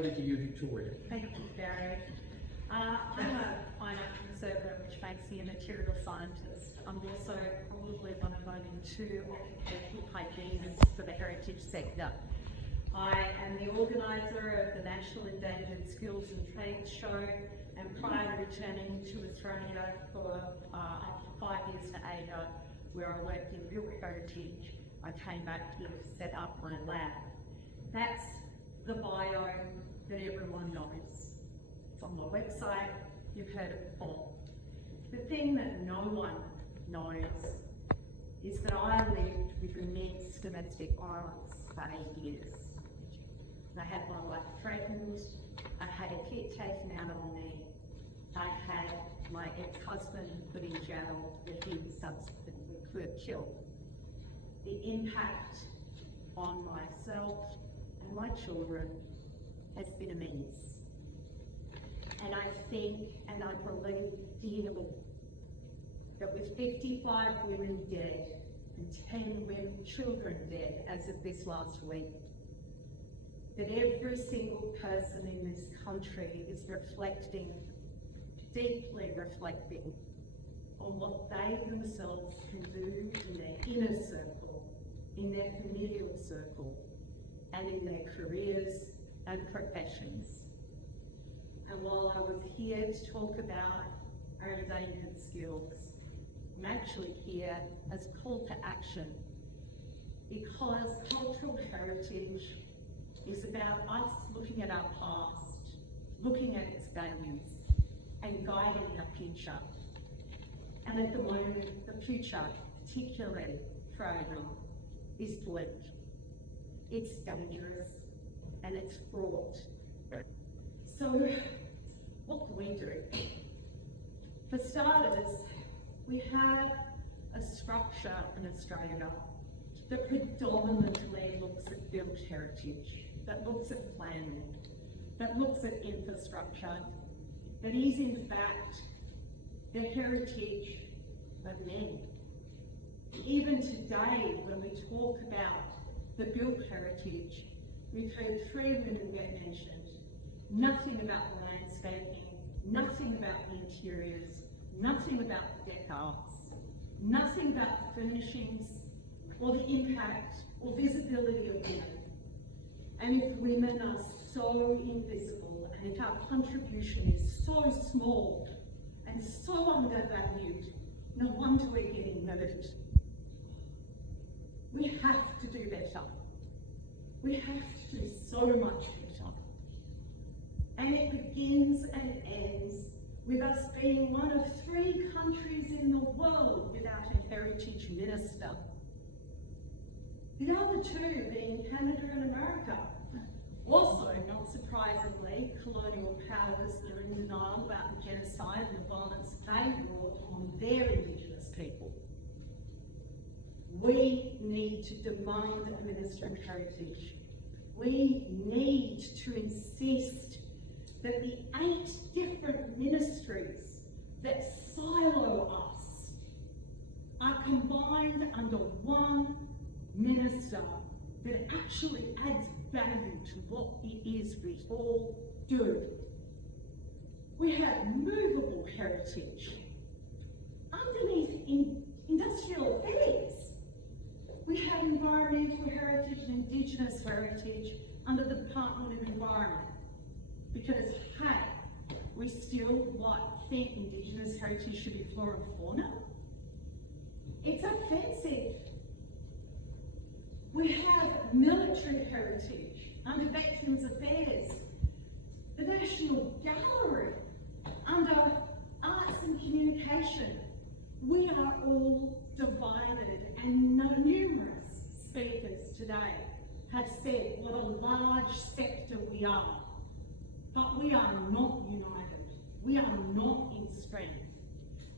Over to you, Victoria. Thank you, Barry. I'm a fine art conservator, which makes me a material scientist. I'm also probably one of only two PhDs for the heritage sector. I am the organiser of the National Endangered Skills and Trades Show, and prior to returning to Australia for up to 5 years to Asia, where I worked in real heritage, I came back to set up my lab. That's the bio that everyone knows. It's on my website, you've heard it before. The thing that no one knows is that I lived with immense domestic violence for 8 years. I had my life threatened, I had a kid taken out on me, I had my ex-husband put in jail that he subsequently killed. The impact on myself and my children has been immense. And I think, and I believe dearly, that with 55 women dead and 10 women, children dead as of this last week, that every single person in this country is reflecting, deeply reflecting, on what they themselves can do in their inner circle, in their familial circle, and in their careers and professions. And while I was here to talk about our endangered skills, I'm actually here as a call to action, because cultural heritage is about us looking at our past, looking at its values, and guiding our future. And at the moment, the future, particularly for Asia, is bleak. It's dangerous, and it's fraught. So, what can we do? For starters, we have a structure in Australia that predominantly looks at built heritage, that looks at planning, that looks at infrastructure, that is in fact the heritage of men. Even today, when we talk about the built heritage, we've heard 3 women get mentioned. Nothing about the landscaping, nothing about the interiors, nothing about the decals, nothing about the furnishings, or the impact or visibility of women. And if women are so invisible, and if our contribution is so small and so undervalued, no wonder we're getting hurt. We have to do better. We have to do so much better. And it begins and ends with us being one of 3 countries in the world without a heritage minister. The other 2 being Canada and America. Also, not surprisingly, colonial powers are in denial about the genocide and the violence they brought on their Indigenous people. We need to demand a Minister of Heritage. We need to insist that the 8 different ministries that silo us are combined under one minister that actually adds value to what it is we all do. We have movable heritage underneath industrial affairs. We have environmental heritage and Indigenous heritage under the Department of Environment. Because, hey, we still think Indigenous heritage should be flora and fauna? It's offensive. We have military heritage under Veterans Affairs, the National Gallery under Arts and Communication. We are all divided, and numerous speakers today have said what a large sector we are. But we are not united. We are not in strength.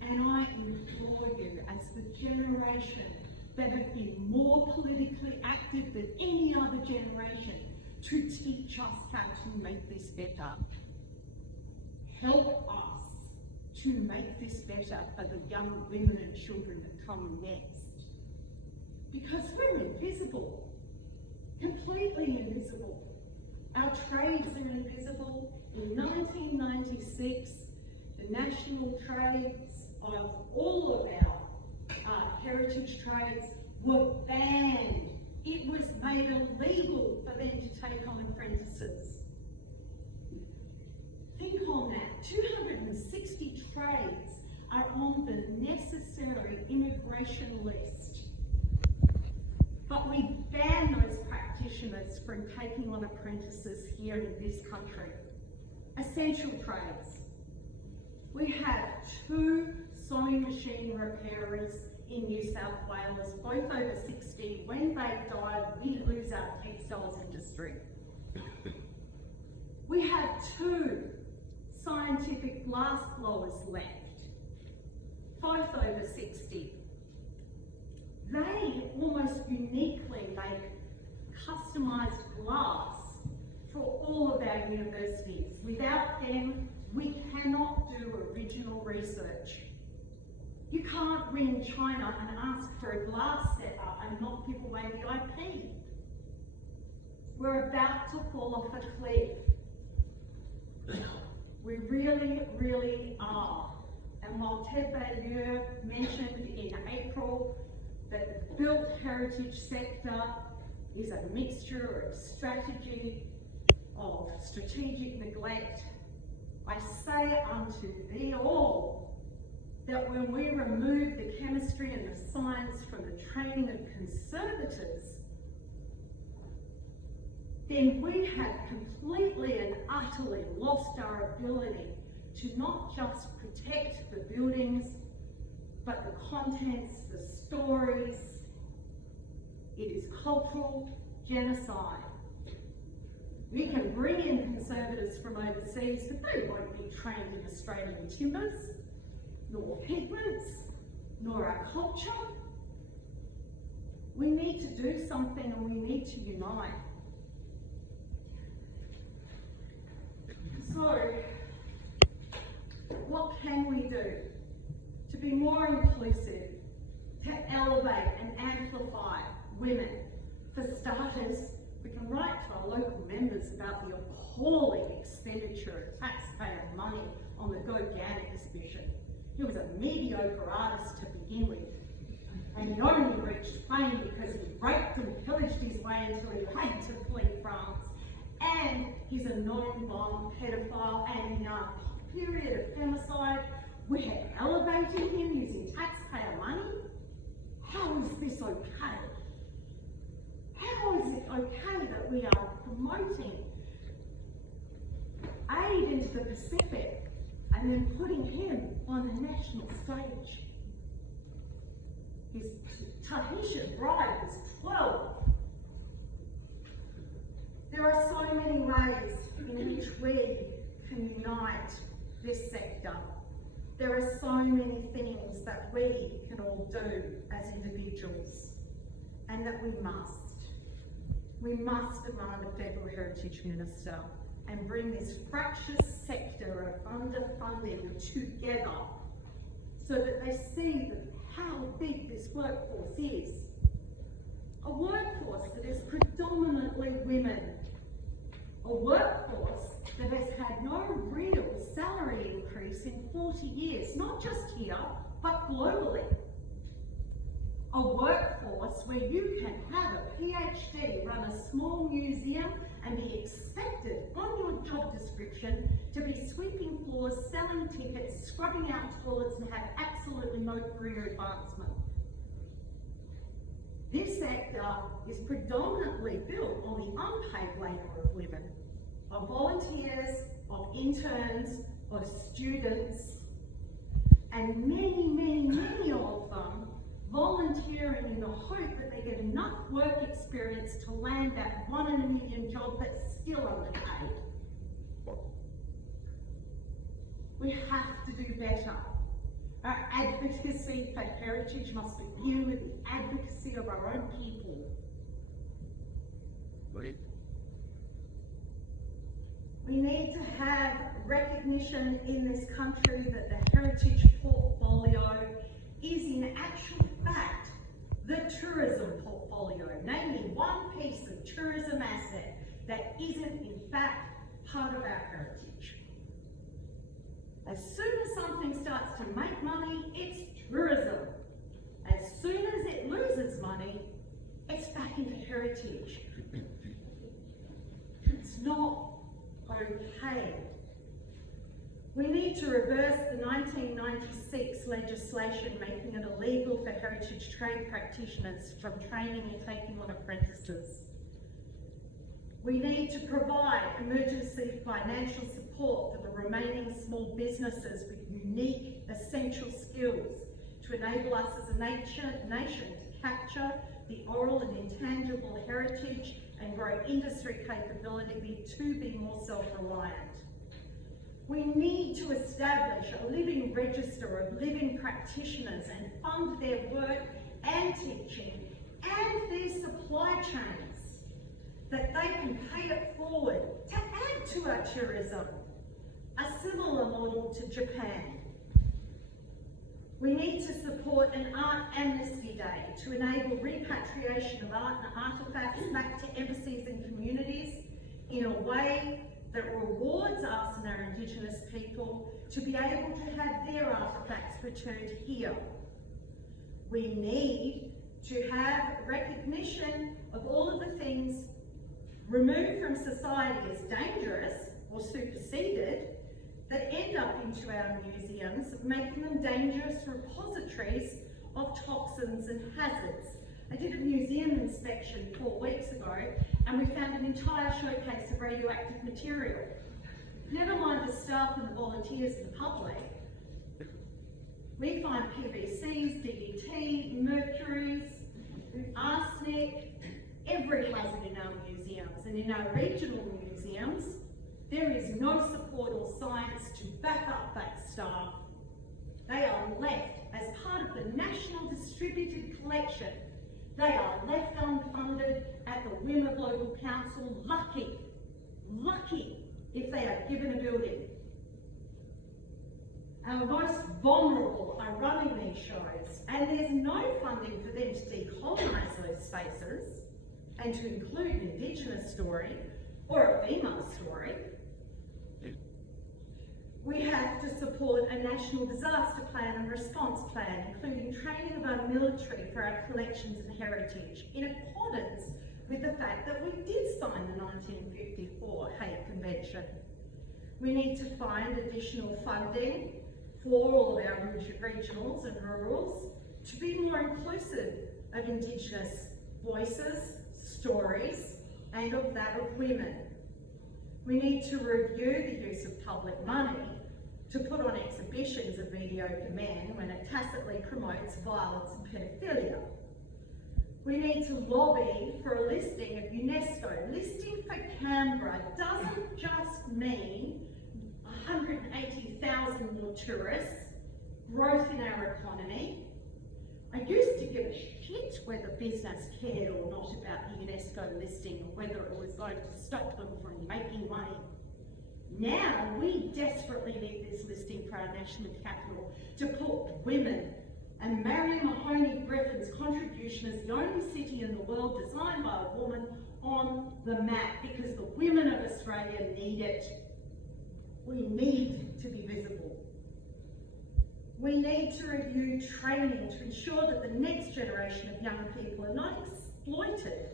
And I implore you, as the generation that have been more politically active than any other generation, to teach us how to make this better. Help us to make this better for the young women and children that come next. Because we're invisible, completely invisible. Our trades are invisible. In 1996, the national trades of all of our heritage trades were banned. It was made illegal for them to take on apprentices. Think on that. 260 trades are on the necessary immigration list. But we ban those practitioners from taking on apprentices here in this country. Essential trades. We have 2 sewing machine repairers in New South Wales, both over 60. When they die, we lose our textiles industry. We have 2 scientific glass blowers left, both over 60. They almost uniquely make customised glass for all of our universities. Without them, we cannot do original research. You can't ring China and ask for a glass setter and not give away the IP. We're about to fall off a cliff. We really, really are. And while Ted Baillieu mentioned in April that the built heritage sector is a mixture of strategy, of strategic neglect, I say unto thee all that when we remove the chemistry and the science from the training of conservators, then we have completely and utterly lost our ability to not just protect the buildings, but the contents, the stories. It is cultural genocide. We can bring in conservators from overseas, but they won't be trained in Australian timbers, nor pigments, nor our culture. We need to do something and we need to unite. So, what can we do to be more inclusive, to elevate and amplify women? For starters, we can write to our local members about the appalling expenditure of taxpayer money on the Gauguin exhibition. He was a mediocre artist to begin with, and he only reached fame because he raped and pillaged his way until he had to flee France. And he's a non-violent pedophile, and in our period of femicide, we're elevating him using taxpayer money? How is this okay? How is it okay that we are promoting aid into the Pacific and then putting him on the national stage? His Tahitian bride was 12. There are so many ways in which we can unite this sector. There are so many things that we can all do as individuals, and that we must. We must demand a federal heritage minister and bring this fractious sector of underfunding together so that they see how big this workforce is. A workforce that is predominantly women. A workforce that has had no real salary increase in 40 years, not just here, but globally. A workforce where you can have a PhD, run a small museum, and be expected on your job description to be sweeping floors, selling tickets, scrubbing out toilets, and have absolutely no career advancement. This sector is predominantly built on the unpaid labour of women, of volunteers, of interns, of students, and many, many, many of them volunteering in the hope that they get enough work experience to land that 1 in a million job that's still underpaid. We have to do better. Our advocacy for heritage must begin with the advocacy of our own people. Right. We need to have recognition in this country that the heritage portfolio is in actual fact the tourism portfolio, namely one piece of tourism asset that isn't in fact part of our heritage. As soon as something starts to make money, it's tourism. As soon as it loses money, it's back into heritage. It's not okay. We need to reverse the 1996 legislation making it illegal for heritage trade practitioners from training and taking on apprentices. We need to provide emergency financial support for the remaining small businesses with unique, essential skills to enable us as a nation to capture the oral and intangible heritage and grow industry capability to be more self-reliant. We need to establish a living register of living practitioners and fund their work and teaching and their supply chains, that they can pay it forward to add to our tourism, a similar model to Japan. We need to support an Art Amnesty Day to enable repatriation of art and artefacts back to embassies and communities in a way that rewards us and our Indigenous people to be able to have their artefacts returned here. We need to have recognition of all of the things removed from society as dangerous or superseded that end up into our museums, making them dangerous repositories of toxins and hazards. I did a museum inspection 4 weeks ago and we found an entire showcase of radioactive material. Never mind the staff and the volunteers and the public. We find PVCs, DDT, mercuries, arsenic, every place in our museums, and in our regional museums, there is no support or science to back up that stuff. They are left as part of the national distributed collection. They are left unfunded at the whim of local council, lucky if they are given a building. Our most vulnerable are running these shows, and there's no funding for them to decolonise those spaces and to include an Indigenous story or a female story. We have to support a national disaster plan and response plan, including training of our military for our collections and heritage, in accordance with the fact that we did sign the 1954 Hague Convention. We need to find additional funding for all of our regionals and rurals to be more inclusive of Indigenous voices, stories, and of that of women. We need to review the use of public money to put on exhibitions of mediocre men when it tacitly promotes violence and pedophilia. We need to lobby for a listing of UNESCO. Listing for Canberra doesn't just mean 180,000 more tourists, growth in our economy. I used to give a shit whether business cared or not about the UNESCO listing or whether it was going to stop them from making money. Now we desperately need this listing for our national capital to put women and Marion Mahoney Griffin's contribution as the only city in the world designed by a woman on the map, because the women of Australia need it. We need to be visible. We need to review training to ensure that the next generation of young people are not exploited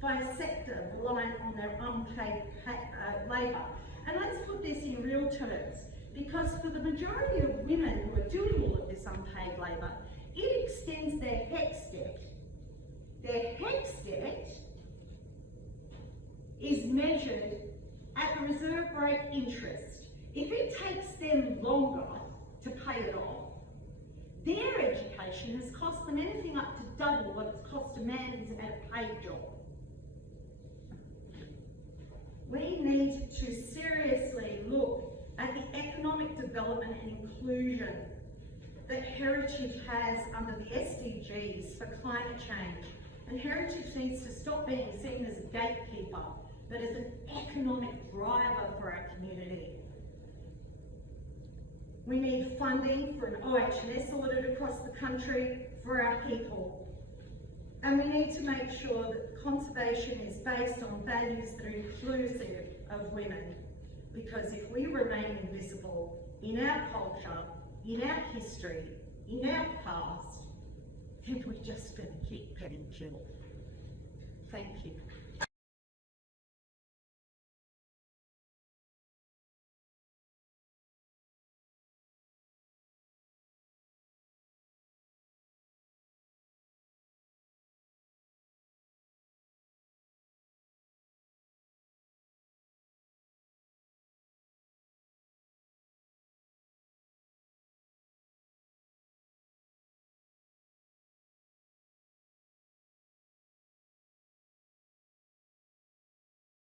by a sector reliant on their unpaid labour. And let's put this in real terms, because for the majority of women who are doing all of this unpaid labour, it extends their HECS debt. Their HECS debt is measured at the reserve rate interest. If it takes them longer to pay it off, their education has cost them anything up to double what it's cost a man who's at a paid job. We need to seriously look at the economic development and inclusion that heritage has under the SDGs for climate change. And heritage needs to stop being seen as a gatekeeper, but as an economic driver for our community. We need funding for an OH&S audit across the country for our people. And we need to make sure that conservation is based on values that are inclusive of women. Because if we remain invisible in our culture, in our history, in our past, then we're just going to keep getting killed. Thank you.